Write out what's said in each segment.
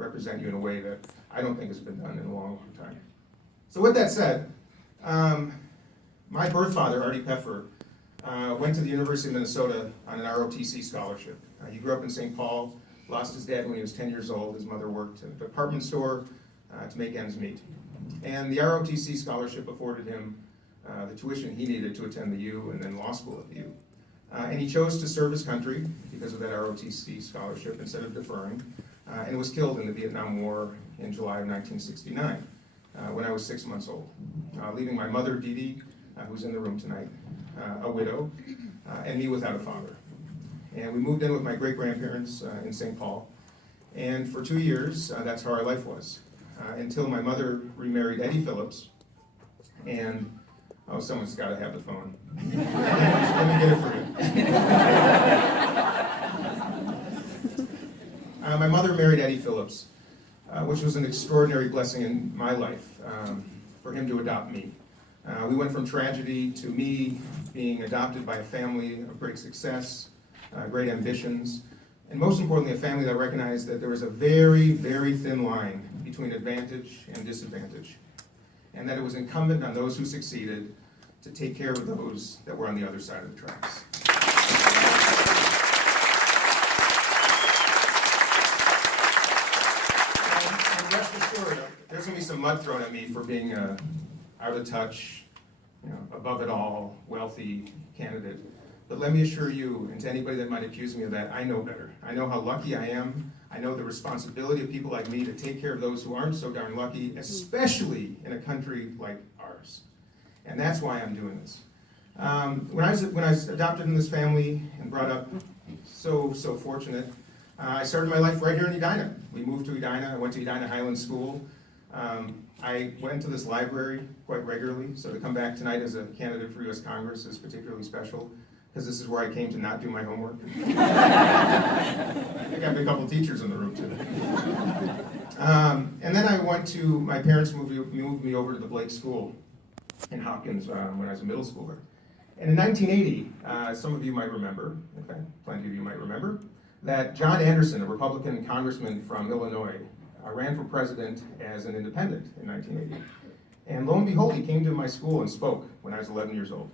represent you in a way that I don't think has been done in a long, long time. So with that said, my birth father, Artie Peffer, went to the University of Minnesota on an ROTC scholarship. He grew up in St. Paul, lost his dad when he was 10 years old. His mother worked at a department store to make ends meet. And the ROTC scholarship afforded him the tuition he needed to attend the U and then law school at the U. And he chose to serve his country because of that ROTC scholarship instead of deferring, and was killed in the Vietnam War in July of 1969 when I was 6 months old, leaving my mother, Dee Dee, who's in the room tonight, a widow, and me without a father. And we moved in with my great-grandparents in St. Paul, and for 2 years, that's how our life was, until my mother remarried Eddie Phillips, and oh, someone's got to have the phone. Let me get it for you. My mother married Eddie Phillips, which was an extraordinary blessing in my life, for him to adopt me. We went from tragedy to me being adopted by a family of great success, great ambitions, and most importantly, a family that recognized that there was a very, very thin line between advantage and disadvantage, and that it was incumbent on those who succeeded to take care of those that were on the other side of the tracks. And rest assured, there's going to be some mud thrown at me for being out of touch, above it all, wealthy candidate. But let me assure you, and to anybody that might accuse me of that, I know better. I know how lucky I am. I know the responsibility of people like me to take care of those who aren't so darn lucky, especially in a country like ours. And that's why I'm doing this. When I was adopted in this family and brought up, so fortunate, I started my life right here in Edina. We moved to Edina. I went to Edina Highlands School. I went to this library quite regularly, so to come back tonight as a candidate for U.S. Congress is particularly special, because this is where I came to not do my homework. I think I have a couple teachers in the room today. And then I went to, my parents moved me over to the Blake School in Hopkins when I was a middle schooler. And in 1980, some of you might remember, okay, plenty of you might remember, that John Anderson, a Republican congressman from Illinois, ran for president as an independent in 1980. And lo and behold, he came to my school and spoke when I was 11 years old.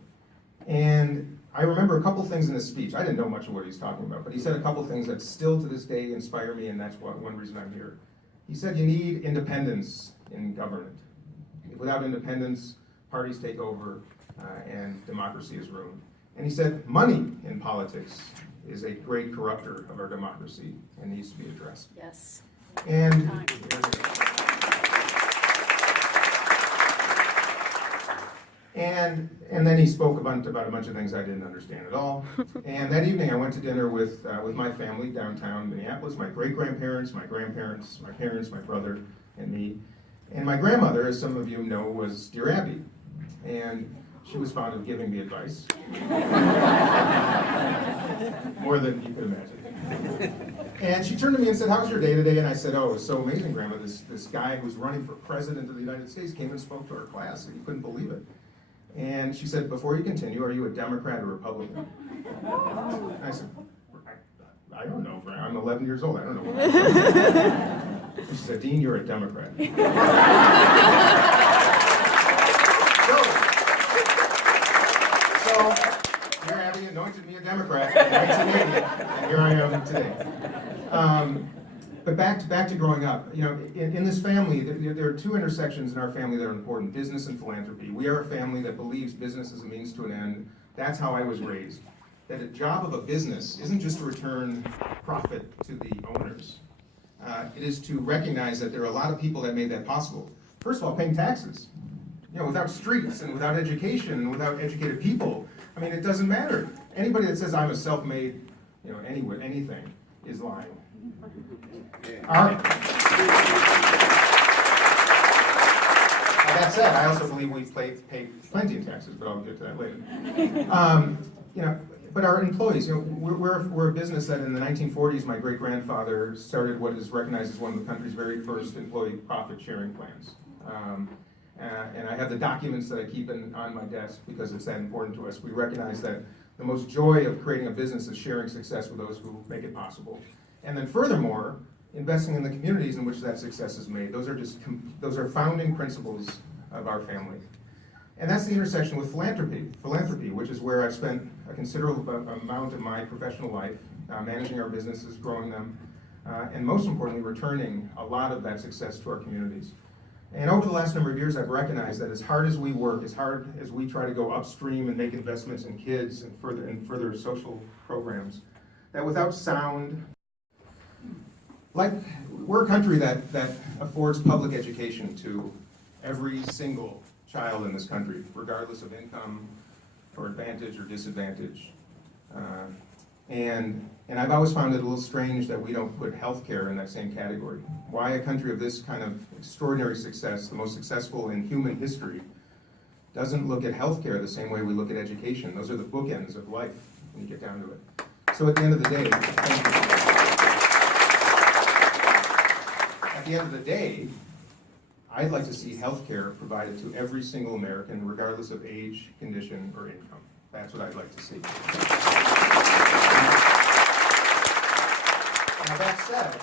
And I remember a couple things in his speech. I didn't know much of what he was talking about, but he said a couple things that still to this day inspire me, and that's one reason I'm here. He said you need independence in government. Without independence, parties take over and democracy is ruined. And he said money in politics is a great corrupter of our democracy and needs to be addressed. Yes. And then he spoke about a bunch of things I didn't understand at all. And that evening I went to dinner with my family downtown Minneapolis, my great-grandparents, my grandparents, my parents, my brother, and me. And my grandmother, as some of you know, was Dear Abby. And she was fond of giving me advice. More than you could imagine. And she turned to me and said, "How's your day today?" And I said, "Oh, it was so amazing, Grandma. This guy who's running for president of the United States came and spoke to our class, and you couldn't believe it." And she said, "Before you continue, are you a Democrat or Republican?" And I said, I don't know, Grandma. I'm 11 years old. I don't know. And she said, "Dean, you're a Democrat." So here Abby anointed me a Democrat in 1980, and here I am today. But back to growing up, in this family, there are two intersections in our family that are important: business and philanthropy. We are a family that believes business is a means to an end. That's how I was raised. That the job of a business isn't just to return profit to the owners. It is to recognize that there are a lot of people that made that possible. First of all, paying taxes. Without streets and without education and without educated people, it doesn't matter. Anybody that says I'm a self-made, anything is lying. That said, I also believe we pay plenty of taxes, but I'll get to that later. But our employees, we're a business that in the 1940s, my great-grandfather started what is recognized as one of the country's very first employee profit-sharing plans. And I have the documents that I keep on my desk because it's that important to us. We recognize that the most joy of creating a business is sharing success with those who make it possible. And then furthermore, investing in the communities in which that success is made. Those are founding principles of our family. And that's the intersection with philanthropy, which is where I've spent a considerable amount of my professional life, managing our businesses, growing them, and most importantly, returning a lot of that success to our communities. And over the last number of years, I've recognized that as hard as we work, as hard as we try to go upstream and make investments in kids and further social programs, that without sound, like we're a country that affords public education to every single child in this country, regardless of income or advantage or disadvantage. And I've always found it a little strange that we don't put healthcare in that same category. Why a country of this kind of extraordinary success, the most successful in human history, doesn't look at healthcare the same way we look at education. Those are the bookends of life when you get down to it. So at the end of the day, I'd like to see healthcare provided to every single American, regardless of age, condition, or income. That's what I'd like to see. Now that said,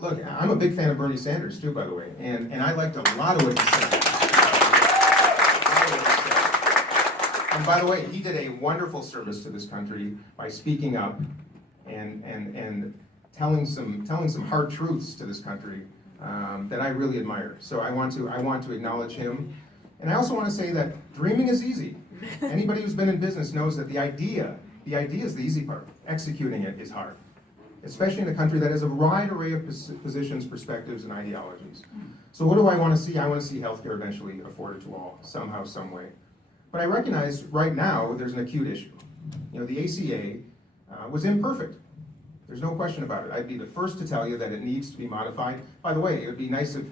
look, I'm a big fan of Bernie Sanders too, by the way, and I liked a lot of what he said. And by the way, he did a wonderful service to this country by speaking up and telling some hard truths to this country that I really admire. So I want to acknowledge him, and I also want to say that dreaming is easy. Anybody who's been in business knows that the idea is the easy part. Executing it is hard, especially in a country that has a wide array of positions, perspectives, and ideologies. So what do I want to see? I want to see healthcare eventually afforded to all, somehow, some way. But I recognize right now there's an acute issue. You know, the ACA was imperfect. There's no question about it. I'd be the first to tell you that it needs to be modified. By the way, it would be nice if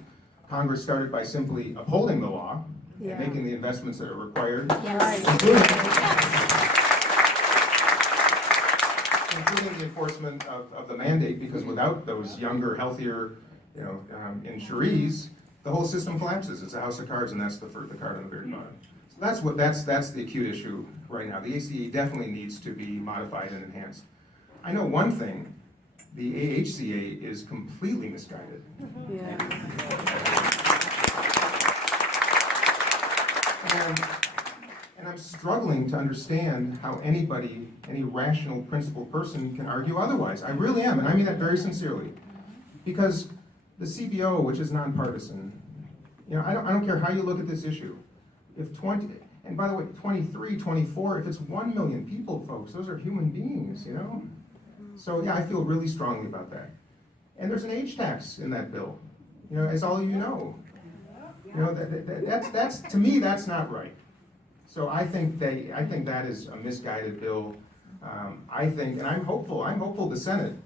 Congress started by simply upholding the law and making the investments that are required, including the enforcement of the mandate, because without those younger, healthier, insurees, the whole system collapses. It's a house of cards, and that's the card on the very bottom. So that's the acute issue right now. The ACA definitely needs to be modified and enhanced. I know one thing, the AHCA is completely misguided. And I'm struggling to understand how any rational, principled person can argue otherwise. I really am, and I mean that very sincerely. Because the CBO, which is nonpartisan, I don't care how you look at this issue. And by the way, 23, 24, if it's 1 million people, folks, those are human beings, So yeah, I feel really strongly about that. And there's an age tax in that bill, as all of you know. That's to me, that's not right. So I think that is a misguided bill. And I'm hopeful the Senate,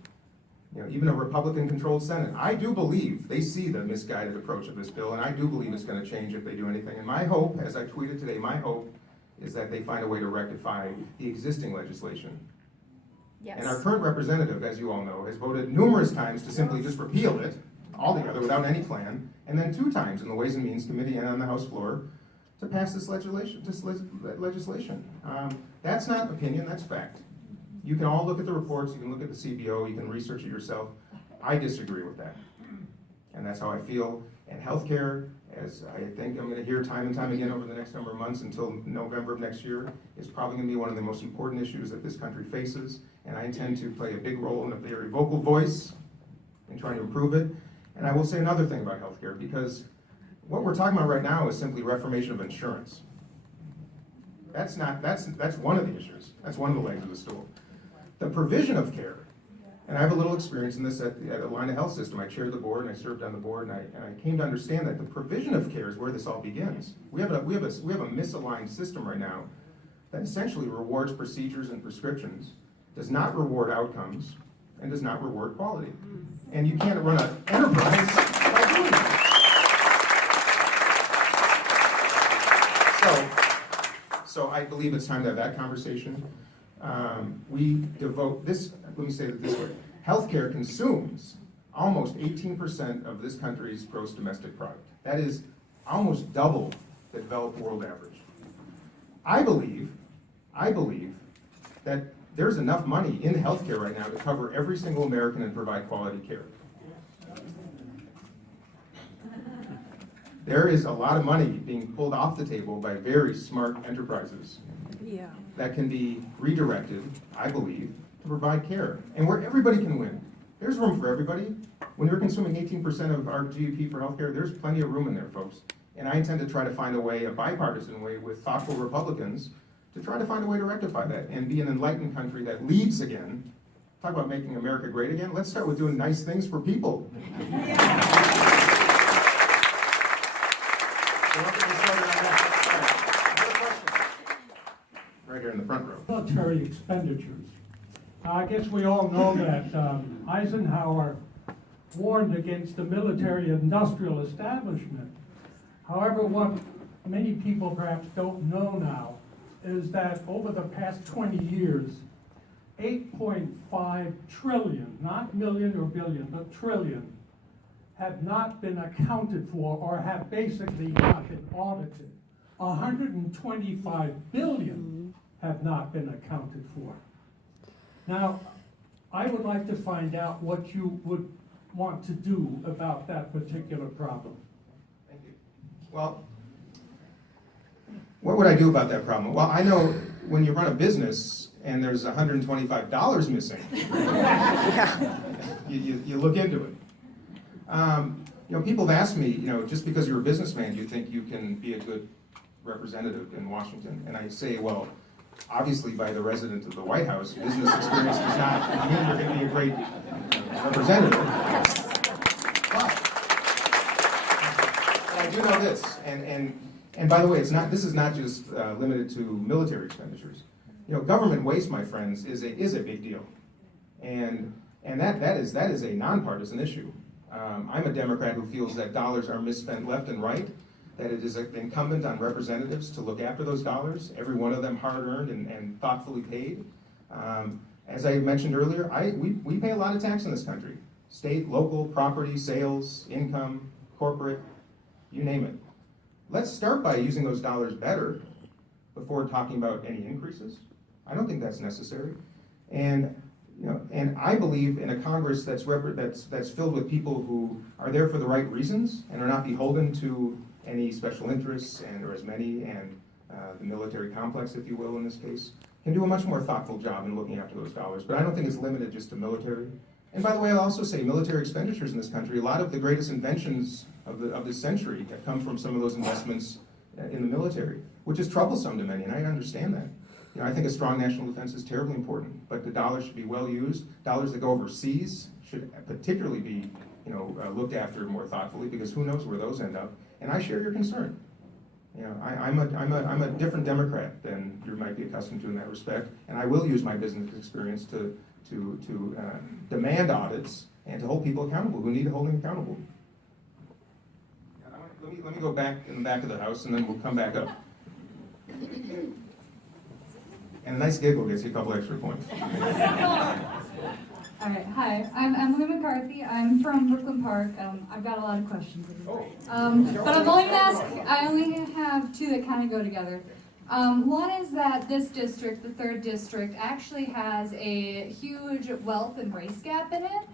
even a Republican-controlled Senate, I do believe they see the misguided approach of this bill, and I do believe it's going to change if they do anything. And my hope, as I tweeted today, my hope is that they find a way to rectify the existing legislation. Yes. And our current representative, as you all know, has voted numerous times to simply just repeal it altogether without any plan, and then 2 times in the Ways and Means Committee and on the House floor to pass this legislation. That's not opinion, that's fact. You can all look at the reports, you can look at the CBO, you can research it yourself. I disagree with that. And that's how I feel. And healthcare, as I think I'm going to hear time and time again over the next number of months until November of next year, is probably going to be one of the most important issues that this country faces. And I intend to play a big role and a very vocal voice in trying to improve it. And I will say another thing about healthcare, because what we're talking about right now is simply reformation of insurance. That's one of the issues. That's one of the legs of the stool. The provision of care, and I have a little experience in this at Aligna Health System. I chaired the board and I served on the board, and I came to understand that the provision of care is where this all begins. We have a misaligned system right now that essentially rewards procedures and prescriptions, does not reward outcomes, and does not reward quality. And you can't run an enterprise by doing that. So I believe it's time to have that conversation. We devote this, let me say it this way, healthcare consumes almost 18% of this country's gross domestic product. That is almost double the developed world average. I believe that there's enough money in healthcare right now to cover every single American and provide quality care. There is a lot of money being pulled off the table by very smart enterprises that can be redirected, I believe, to provide care, and where everybody can win. There's room for everybody. When you're consuming 18% of our GDP for healthcare, there's plenty of room in there, folks. And I intend to try to find a way, a bipartisan way, with thoughtful Republicans, to try to find a way to rectify that and be an enlightened country that leads again. Talk about making America great again. Let's start with doing nice things for people. Right here in the front row. Military expenditures. I guess we all know that Eisenhower warned against the military-industrial establishment. However, what many people perhaps don't know now is that over the past 20 years, 8.5 trillion, not million or billion, but trillion, have not been accounted for or have basically not been audited. 125 billion have not been accounted for. Now, I would like to find out what you would want to do about that particular problem. Thank you. Well, what would I do about that problem? Well, I know when you run a business and there's $125 missing, you look into it. People have asked me, just because you're a businessman, do you think you can be a good representative in Washington? And I say, well, obviously by the resident of the White House, business experience does not mean you're going to be a great representative. But I do know this, and by the way, this is not just limited to military expenditures. Government waste, my friends, is a big deal, and that is a nonpartisan issue. I'm a Democrat who feels that dollars are misspent left and right, that it is incumbent on representatives to look after those dollars, every one of them hard-earned and thoughtfully paid. As I mentioned earlier, we pay a lot of tax in this country. State, local, property, sales, income, corporate, you name it. Let's start by using those dollars better before talking about any increases. I don't think that's necessary. And I believe in a Congress that's filled with people who are there for the right reasons and are not beholden to any special interests or as many, and the military complex, if you will, in this case, can do a much more thoughtful job in looking after those dollars. But I don't think it's limited just to military. And by the way, I'll also say military expenditures in this country, a lot of the greatest inventions of this century have come from some of those investments in the military, which is troublesome to many, and I understand that. I think a strong national defense is terribly important, but the dollars should be well used. Dollars that go overseas should particularly be, looked after more thoughtfully, because who knows where those end up. And I share your concern. I'm a different Democrat than you might be accustomed to in that respect, and I will use my business experience to demand audits and to hold people accountable who need holding accountable. Let me go back in the back of the house, and then we'll come back up. And a nice giggle gets you a couple extra points. All right, hi, I'm Emily McCarthy. I'm from Brooklyn Park. I've got a lot of questions. But I only have two that kind of go together. One is that this district, the 3rd district, actually has a huge wealth and race gap in it.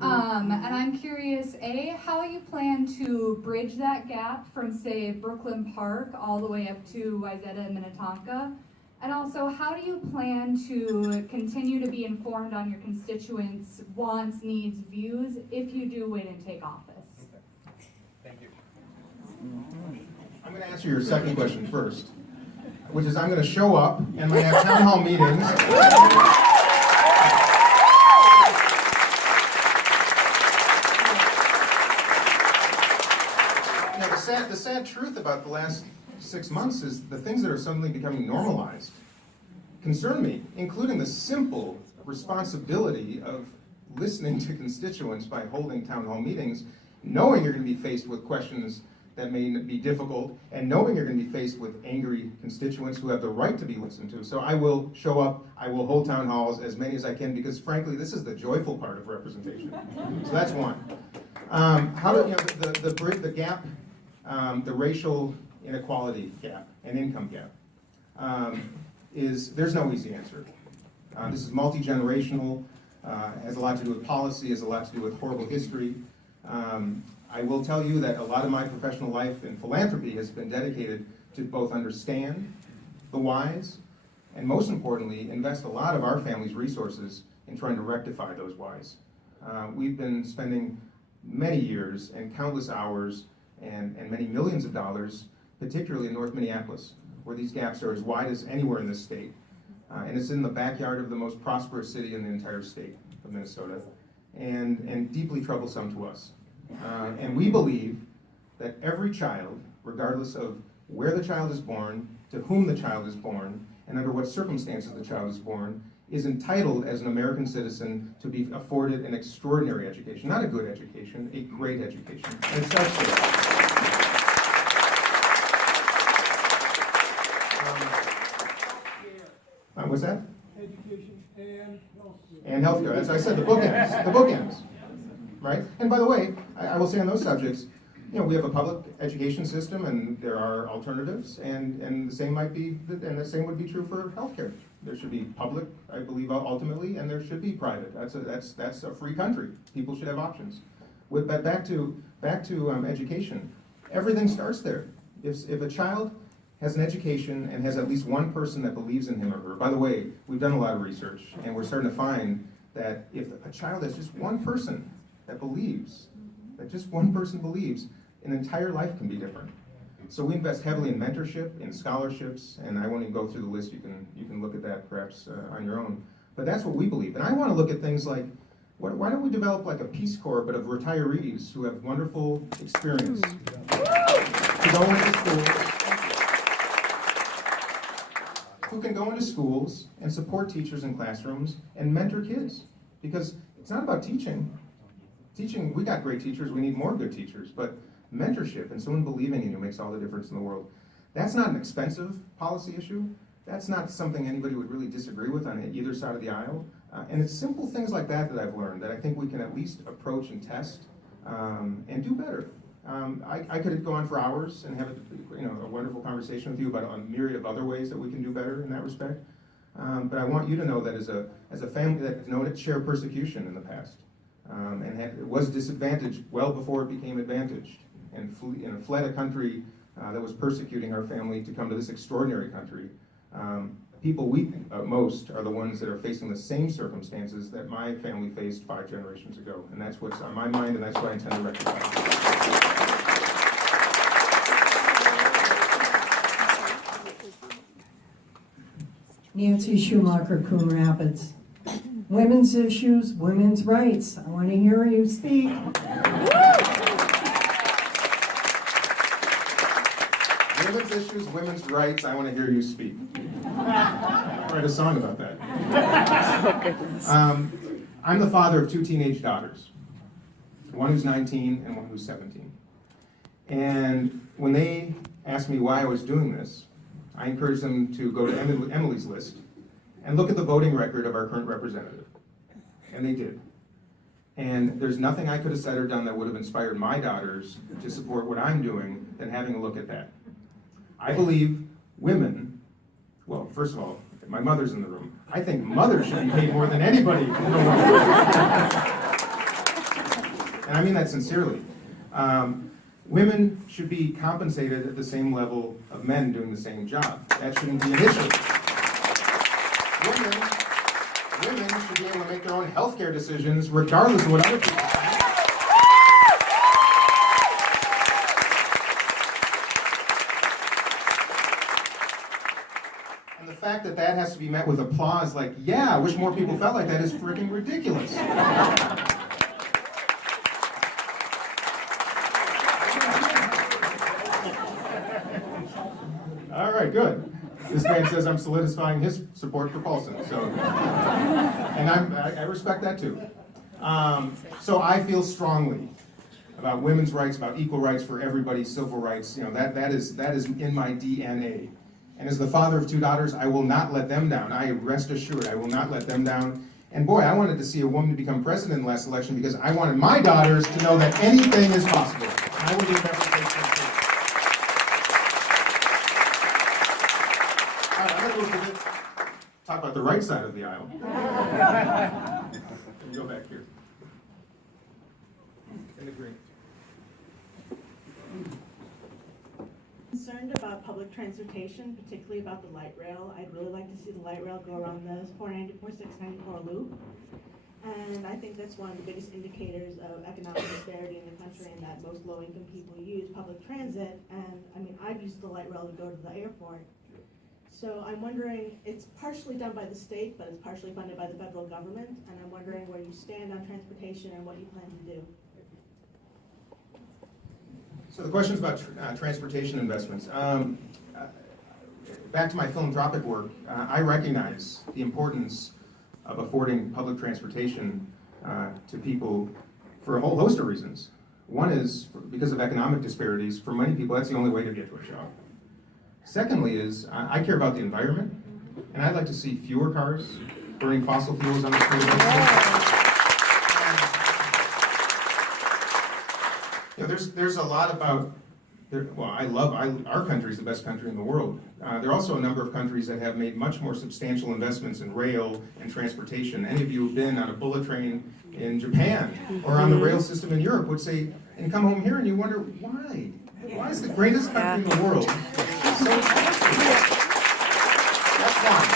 And I'm curious, A, how you plan to bridge that gap from, say, Brooklyn Park all the way up to Wayzata and Minnetonka? And also, how do you plan to continue to be informed on your constituents' wants, needs, views, if you do win and take office? Thank you. I'm going to answer your second question first, which is I'm going to show up and I'm going to have town hall meetings. The sad truth about the last 6 months is the things that are suddenly becoming normalized concern me, including the simple responsibility of listening to constituents by holding town hall meetings, knowing you're going to be faced with questions that may be difficult, and knowing you're going to be faced with angry constituents who have the right to be listened to. So I will show up, I will hold town halls, as many as I can, because frankly, this is the joyful part of representation. So that's one. How do the gap, the racial inequality gap and income gap, there's no easy answer. This is multi-generational, has a lot to do with policy, has a lot to do with horrible history. I will tell you that a lot of my professional life in philanthropy has been dedicated to both understand the whys and, most importantly, invest a lot of our family's resources in trying to rectify those whys. We've been spending many years and countless hours and many millions of dollars, particularly in North Minneapolis, where these gaps are as wide as anywhere in this state. And it's in the backyard of the most prosperous city in the entire state of Minnesota, and deeply troublesome to us. And we believe that every child, regardless of where the child is born, to whom the child is born, and under what circumstances the child is born, is entitled as an American citizen to be afforded an extraordinary education. Not a good education, a great education. And it starts there. What's that? Education and healthcare. And healthcare. As I said, the bookends. The bookends. Right? And by the way, I will say on those subjects, you know, we have a public education system, and there are alternatives, and the same would be true for healthcare. There should be public, I believe, ultimately, and there should be private. That's a free country. People should have options. But back to education. Everything starts there. If a child has an education and has at least one person that believes in him or her. By the way, we've done a lot of research, and we're starting to find that if a child has just one person that believes, an entire life can be different. So we invest heavily in mentorship, in scholarships, and I won't even go through the list. You can look at that perhaps on your own. But that's what we believe. And I want to look at things like, why don't we develop like a Peace Corps, but of retirees who have wonderful experience to go into schools, who can go into schools and support teachers in classrooms and mentor kids. Because it's not about teaching. Teaching, we got great teachers, we need more good teachers, but mentorship and someone believing in you makes all the difference in the world. That's not an expensive policy issue. That's not something anybody would really disagree with on either side of the aisle. And it's simple things like that I've learned that I think we can at least approach and test and do better. I could go on for hours and have a wonderful conversation with you about a myriad of other ways that we can do better in that respect. But I want you to know that as a family that has known its share of persecution in the past, and was disadvantaged well before it became advantaged, and fled a country that was persecuting our family to come to this extraordinary country. People we most are the ones that are facing the same circumstances that my family faced 5 generations ago, and that's what's on my mind, and that's what I intend to rectify. Nancy Schumacher, Coon Rapids. Women's issues, women's rights. I want to hear you speak. Women's issues, women's rights, I want to hear you speak. I'll write a song about that. I'm the father of 2 teenage daughters, one who's 19 and one who's 17. And when they asked me why I was doing this, I encouraged them to go to Emily's list and look at the voting record of our current representative. And they did. And there's nothing I could have said or done that would have inspired my daughters to support what I'm doing than having a look at that. I believe women, well, first of all, my mother's in the room. I think mothers should be paid more than anybody in the world. And I mean that sincerely. Women should be compensated at the same level of men doing the same job. That shouldn't be an issue. Women should be able to make their own healthcare decisions regardless of what other people think. And the fact that that has to be met with applause like, yeah, I wish more people felt like that is freaking ridiculous. All right, good. This man says I'm solidifying his support for Paulson, so, and I respect that too. So I feel strongly about women's rights, about equal rights for everybody, civil rights. You know, that is in my DNA. And as the father of 2 daughters, I will not let them down. I rest assured, I will not let them down. And boy, I wanted to see a woman become president in the last election because I wanted my daughters to know that anything is possible. I will do whatever it takes to do. All right, I'm going to talk about the right side of the aisle. Let me go back here. In the green. concerned about public transportation, particularly about the light rail. I'd really like to see the light rail go around the 694 loop. And I think that's one of the biggest indicators of economic disparity in the country, and that most low-income people use public transit. And I mean, I've used the light rail to go to the airport. So I'm wondering, it's partially done by the state, but it's partially funded by the federal government. And I'm wondering where you stand on transportation and what you plan to do. So the question's about transportation investments. Back to my philanthropic work, I recognize the importance of affording public transportation to people for a whole host of reasons. One is because of economic disparities. For many people, that's the only way to get to a job. Secondly is, I care about the environment, and I'd like to see fewer cars burning fossil fuels on the street. You know, there's a lot about, our country is the best country in the world. There are also a number of countries that have made much more substantial investments in rail and transportation. Any of you who've been on a bullet train in Japan or on the rail system in Europe would say, and come home here and you wonder, why? Why is the greatest country in the world so expensive? That's one.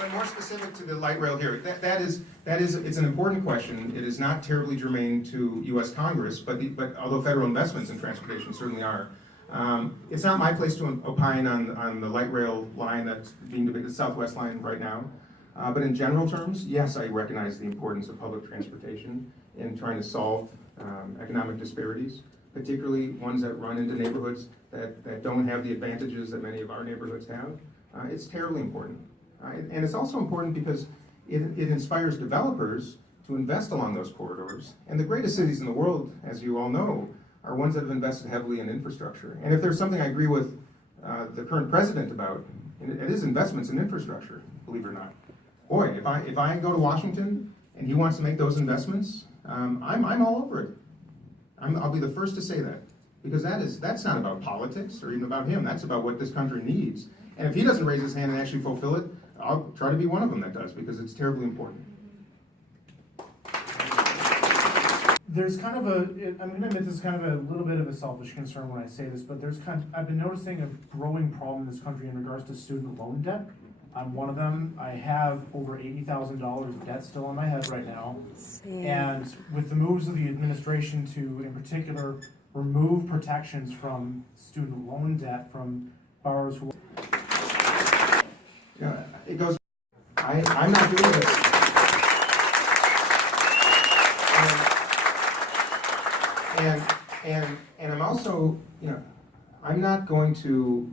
But more specific to the light rail here, it's an important question. It is not terribly germane to U.S. Congress, but although federal investments in transportation certainly are. It's not my place to opine on the light rail line that's being debated, the Southwest line right now. But in general terms, yes, I recognize the importance of public transportation in trying to solve economic disparities, particularly ones that run into neighborhoods that don't have the advantages that many of our neighborhoods have. It's terribly important. And it's also important because it inspires developers to invest along those corridors. And the greatest cities in the world, as you all know, are ones that have invested heavily in infrastructure. And if there's something I agree with the current president about, it is investments in infrastructure, believe it or not. Boy, if I go to Washington and he wants to make those investments, I'm all over it. I'll be the first to say that. Because that's not about politics or even about him. That's about what this country needs. And if he doesn't raise his hand and actually fulfill it, I'll try to be one of them that does, because it's terribly important. There's kind of I'm going to admit this is kind of a little bit of a selfish concern when I say this, but I've been noticing a growing problem in this country in regards to student loan debt. I'm one of them. I have over $80,000 of debt still on my head right now. And with the moves of the administration to, in particular, remove protections from student loan debt from borrowers who... You know, it goes, I'm not doing this. And I'm also, you know, I'm not going to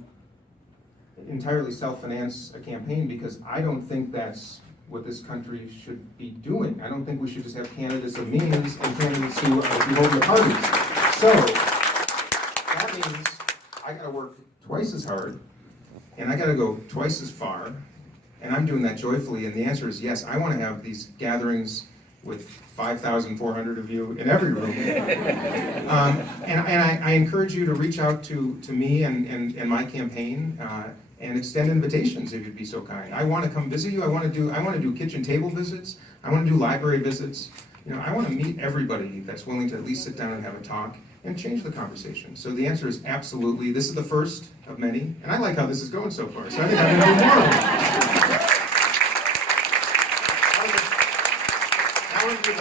entirely self-finance a campaign, because I don't think that's what this country should be doing. I don't think we should just have candidates of means and candidates who are beholden to parties. So that means I gotta work twice as hard, and I gotta go twice as far, and I'm doing that joyfully. And the answer is yes, I wanna have these gatherings with 5,400 of you in every room. And I encourage you to reach out to me and my campaign and extend invitations if you'd be so kind. I want to come visit you. I want to do kitchen table visits. I want to do library visits. You know, I want to meet everybody that's willing to at least sit down and have a talk and change the conversation. So the answer is absolutely. This is the first of many, and I like how this is going so far. So I think I'm going to do more of them. Now we're to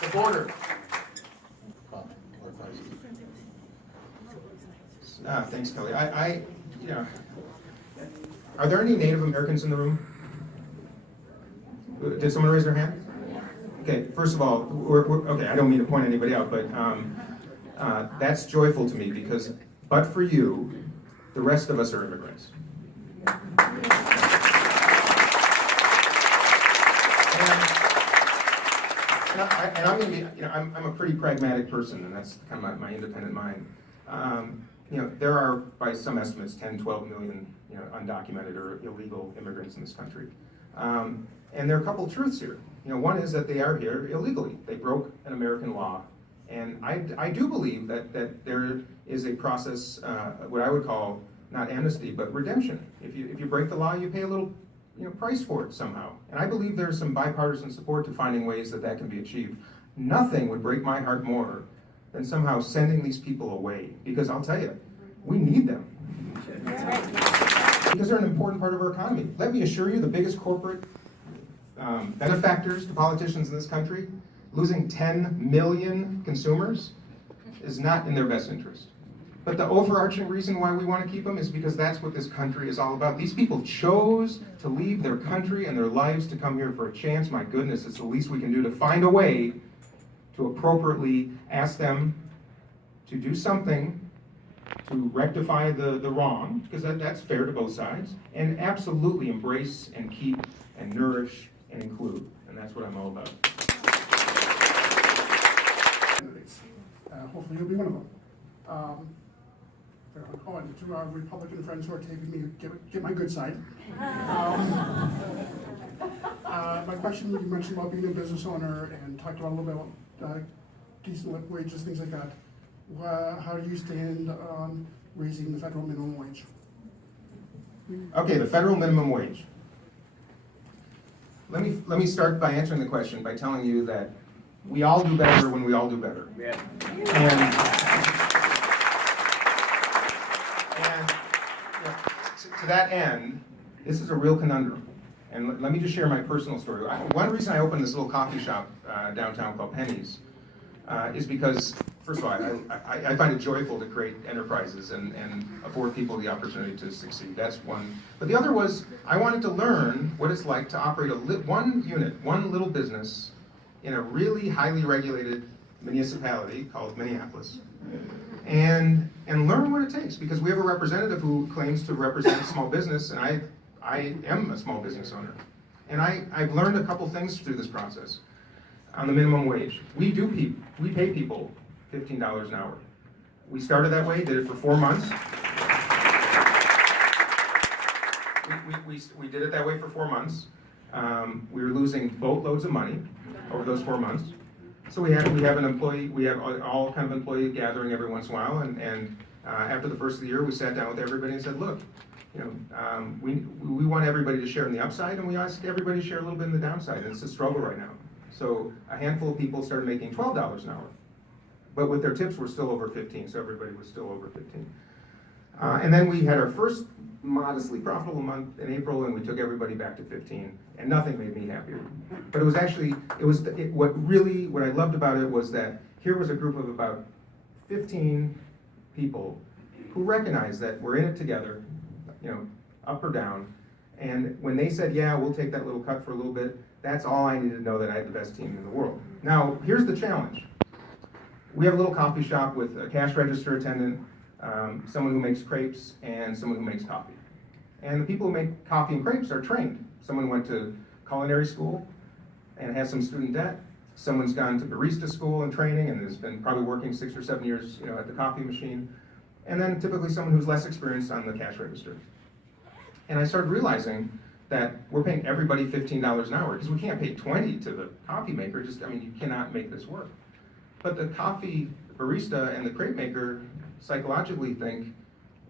the border. Thanks, Kelly. You know, are there any Native Americans in the room? Did someone raise their hand? Okay, first of all, okay, I don't mean to point anybody out, but that's joyful to me, because but for you, the rest of us are immigrants. And I'm going to be, you know, I'm a pretty pragmatic person, and that's kind of my independent mind. You know, there are, by some estimates, 10, 12 million, you know, undocumented or illegal immigrants in this country. And there are a couple truths here. You know, one is that they are here illegally. They broke an American law. And I do believe that there is a process, what I would call, not amnesty, but redemption. If you break the law, you pay a little, you know, price for it somehow. And I believe there's some bipartisan support to finding ways that can be achieved. Nothing would break my heart more than somehow sending these people away. Because I'll tell you, We need them. Because they're an important part of our economy. Let me assure you, the biggest corporate benefactors to politicians in this country, losing 10 million consumers, is not in their best interest. But the overarching reason why we want to keep them is because that's what this country is all about. These people chose to leave their country and their lives to come here for a chance. My goodness, it's the least we can do to find a way to appropriately ask them to do something to rectify the wrong, because that's fair to both sides, and absolutely embrace and keep and nourish and include. And that's what I'm all about. Hopefully you'll be one of them. And to our Republican friends who are taping me, get my good side. My question, you mentioned about being a business owner and talked about a little bit about decent living wages, things like that. How do you stand on raising the federal minimum wage? Okay, the federal minimum wage. Let me start by answering the question by telling you that we all do better when we all do better. Yeah. And to that end, this is a real conundrum. And let me just share my personal story. One reason I opened this little coffee shop downtown called Penny's is because, first of all, I find it joyful to create enterprises and afford people the opportunity to succeed. That's one. But the other was, I wanted to learn what it's like to operate one unit, one little business in a really highly regulated municipality called Minneapolis. And learn what it takes, because we have a representative who claims to represent small business, and I am a small business owner. And I've learned a couple things through this process. On the minimum wage, we pay people $15 an hour. We started that way, did it for 4 months. We did it that way for 4 months. We were losing boatloads of money over those 4 months. So we have an employee, we have all kind of employee gathering every once in a while, and after the first of the year, we sat down with everybody and said, look, we want everybody to share in the upside, and we ask everybody to share a little bit in the downside, and it's a struggle right now. So a handful of people started making $12 an hour, but with their tips, we're still over 15, so everybody was still over 15. And then we had our first modestly profitable month in April, and we took everybody back to 15, and nothing made me happier. But it was actually, what I loved about it was that here was a group of about 15 people who recognized that we're in it together, up or down, and when they said, yeah, we'll take that little cut for a little bit, that's all I needed to know, that I had the best team in the world. Now, here's the challenge. We have a little coffee shop with a cash register attendant, someone who makes crepes, and someone who makes coffee. And the people who make coffee and crepes are trained. Someone went to culinary school and has some student debt. Someone's gone to barista school and training and has been probably working 6 or 7 years at the coffee machine. And then typically someone who's less experienced on the cash register. And I started realizing that we're paying everybody $15 an hour, because we can't pay $20 to the coffee maker. You cannot make this work. But the coffee barista and the crepe maker psychologically think,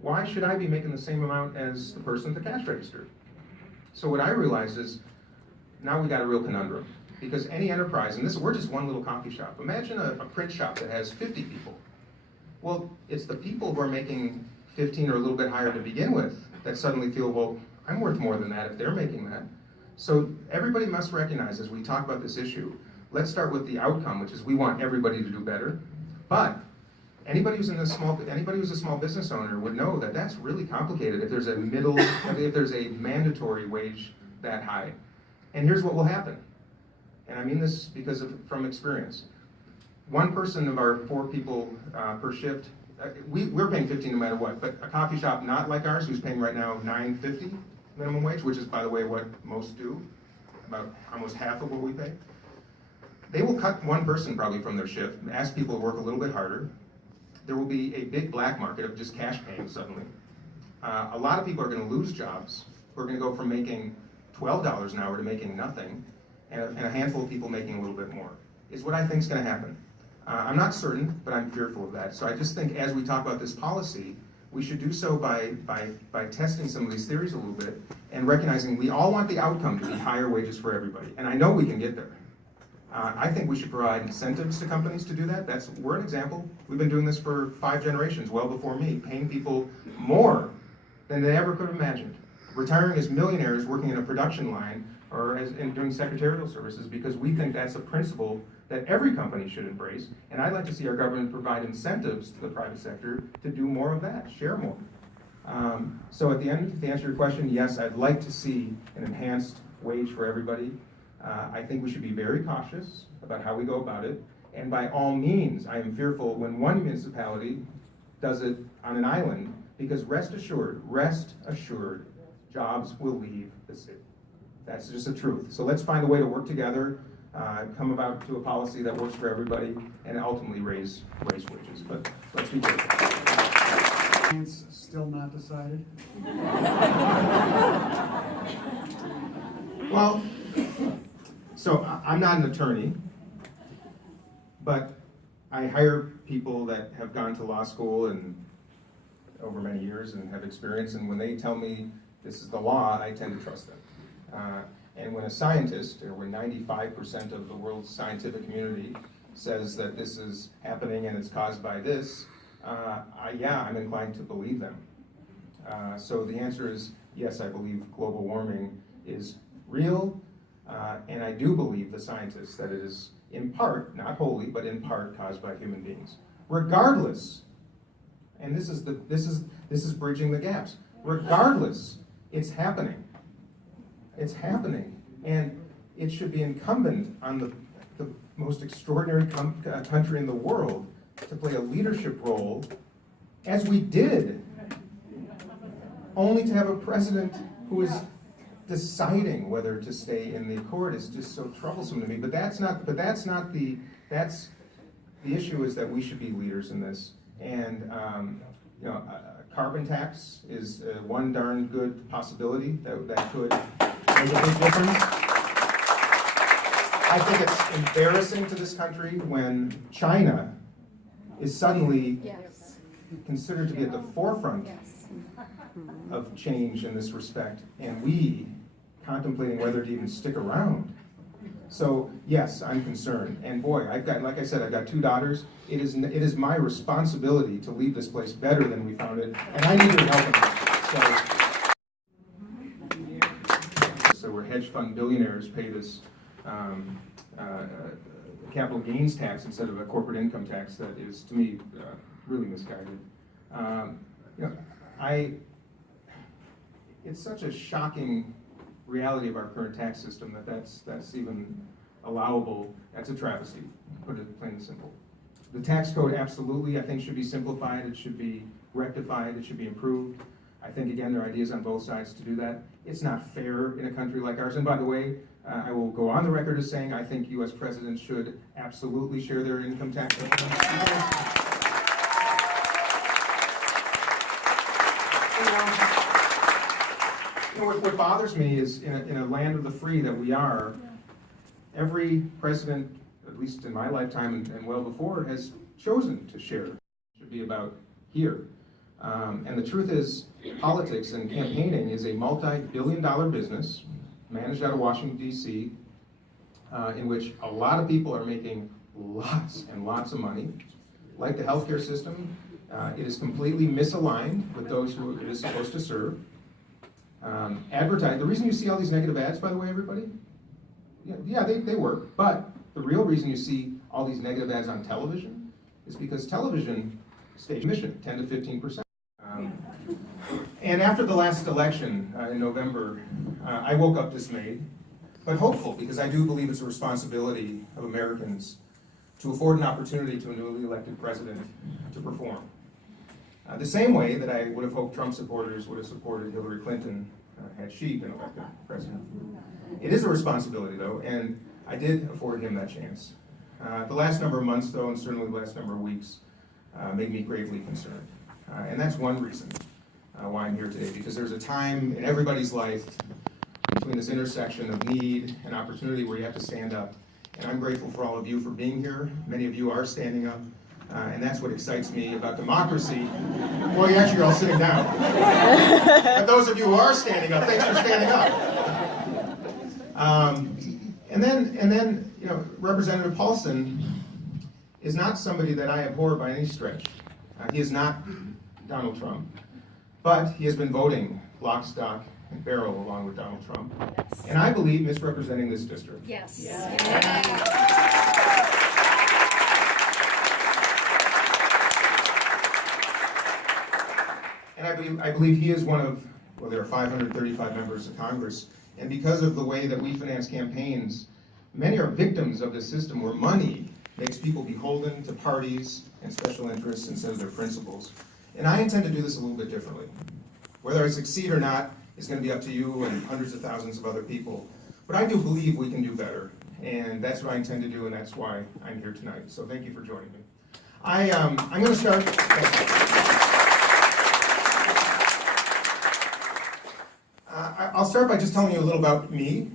why should I be making the same amount as the person at the cash register? So what I realized is, now we got a real conundrum. Because any enterprise, and we're just one little coffee shop. Imagine a print shop that has 50 people. Well, it's the people who are making 15 or a little bit higher to begin with that suddenly feel, well, I'm worth more than that if they're making that. So everybody must recognize, as we talk about this issue, let's start with the outcome, which is we want everybody to do better. But anybody who's a small business owner would know that that's really complicated if there's a mandatory wage that high. And here's what will happen. And I mean this from experience. One person of our 4 people per shift, we're paying 15 no matter what, but a coffee shop not like ours, who's paying right now $9.50 minimum wage, which is, by the way, what most do, about almost half of what we pay. They will cut one person probably from their shift, ask people to work a little bit harder. There will be a big black market of just cash paying suddenly. A lot of people are going to lose jobs, who are going to go from making $12 an hour to making nothing, and a handful of people making a little bit more, is what I think is going to happen. I'm not certain, but I'm fearful of that. So I just think as we talk about this policy, we should do so by testing some of these theories a little bit and recognizing we all want the outcome to be higher wages for everybody. And I know we can get there. I think we should provide incentives to companies to do that. We're an example. We've been doing this for 5 generations, well before me, paying people more than they ever could have imagined. Retiring as millionaires working in a production line or and doing secretarial services, because we think that's a principle that every company should embrace. And I'd like to see our government provide incentives to the private sector to do more of that, share more. So at the end, to answer your question, yes, I'd like to see an enhanced wage for everybody. I think we should be very cautious about how we go about it. And by all means, I am fearful when one municipality does it on an island, because rest assured, jobs will leave the city. That's just the truth. So let's find a way to work together, come about to a policy that works for everybody, and ultimately raise wages. But let's be careful. It's still not decided? Well, so I'm not an attorney, but I hire people that have gone to law school and over many years and have experience, and when they tell me this is the law, I tend to trust them. And when a scientist, or when 95% of the world's scientific community says that this is happening and it's caused by this, I'm inclined to believe them. So the answer is yes, I believe global warming is real, and I do believe the scientists that it is in part, not wholly, but in part caused by human beings. Regardless, and this is bridging the gaps. Regardless, it's happening. It's happening, and it should be incumbent on the most extraordinary country in the world to play a leadership role, as we did, only to have a president who is deciding whether to stay in the accord is just so troublesome to me. But that's the issue is that we should be leaders in this. And carbon tax is one darn good possibility that could make a big difference. I think it's embarrassing to this country when China is suddenly considered to be at the forefront of change in this respect, and we contemplating whether to even stick around. So yes, I'm concerned, and boy, like I said, I've got 2 daughters. It is my responsibility to leave this place better than we found it, and I need your help in that. So where hedge fund billionaires pay this capital gains tax instead of a corporate income tax that is, to me, really misguided. It's such a shocking reality of our current tax system that's even allowable. That's a travesty, to put it plain and simple. The tax code absolutely, I think, should be simplified. It should be rectified. It should be improved. I think, again, there are ideas on both sides to do that. It's not fair in a country like ours. And by the way, I will go on the record as saying I think U.S. presidents should absolutely share their income tax. What bothers me is in a land of the free that we are, every president, at least in my lifetime and well before, has chosen to share. It should be about here. And the truth is, politics and campaigning is a multi-billion-dollar business managed out of Washington, D.C., in which a lot of people are making lots and lots of money. Like the healthcare system, it is completely misaligned with those who it is supposed to serve. The reason you see all these negative ads, by the way, everybody, they work. But the real reason you see all these negative ads on television is because television stays mission 10 to 15%. And after the last election in November, I woke up dismayed, but hopeful, because I do believe it's a responsibility of Americans to afford an opportunity to a newly elected president to perform. The same way that I would have hoped Trump supporters would have supported Hillary Clinton had she been elected president. It is a responsibility, though, and I did afford him that chance. The last number of months, though, and certainly the last number of weeks, made me gravely concerned. And that's one reason why I'm here today, because there's a time in everybody's life between this intersection of need and opportunity where you have to stand up. And I'm grateful for all of you for being here. Many of you are standing up. And that's what excites me about democracy. Well, you actually are all sitting down. But those of you who are standing up, thanks for standing up. And then you know, Representative Paulson is not somebody that I abhor by any stretch. He is not Donald Trump, but he has been voting lock, stock, and barrel along with Donald Trump, and I believe misrepresenting this district. Yes. And I believe he is one of, well, there are 535 members of Congress, and because of the way that we finance campaigns, many are victims of this system where money makes people beholden to parties and special interests instead of their principles. And I intend to do this a little bit differently. Whether I succeed or not is going to be up to you and hundreds of thousands of other people. But I do believe we can do better, and that's what I intend to do, and that's why I'm here tonight. So thank you for joining me. I'm going to start. I'll start by just telling you a little about me,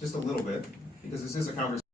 just a little bit, because this is a conversation.